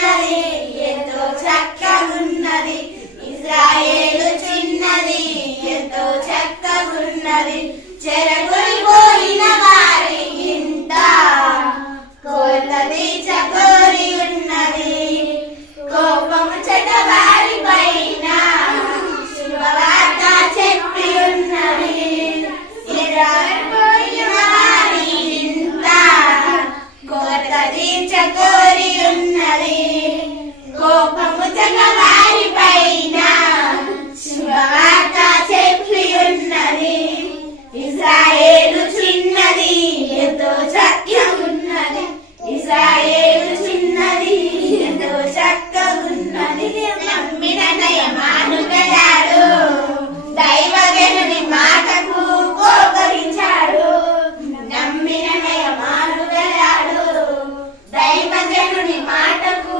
ఉన్నది ఎంతో చక్కగున్నది ఇజ్రాయేలు చిన్నది ఎంతో చక్కగున్నది చెరగొలిపోయిన వారి ఇంట కోర్లది చకోరి ఉన్నది కోపము చెడ్డ వారి పైన శుభవార్త చెప్పి ఉన్నది చెరగొలిపోయిన వారి ఇంట కోర్లది చకోరి ఉన్నది కోపము చెడ్డ వారి పైన శుభవార్త చెప్పి ఉన్నది ఇజ్రాయేలు చిన్నది ఎంతో చక్కగున్నది ఇజ్రాయేలు చిన్నది ఎంతో చక్కగున్నది నమ్మిన నయమానుగడాడు దైవజనుని మాటకు కోపగించాడు నమ్మిన నయమానుగడాడు దైవజనుని మాటకు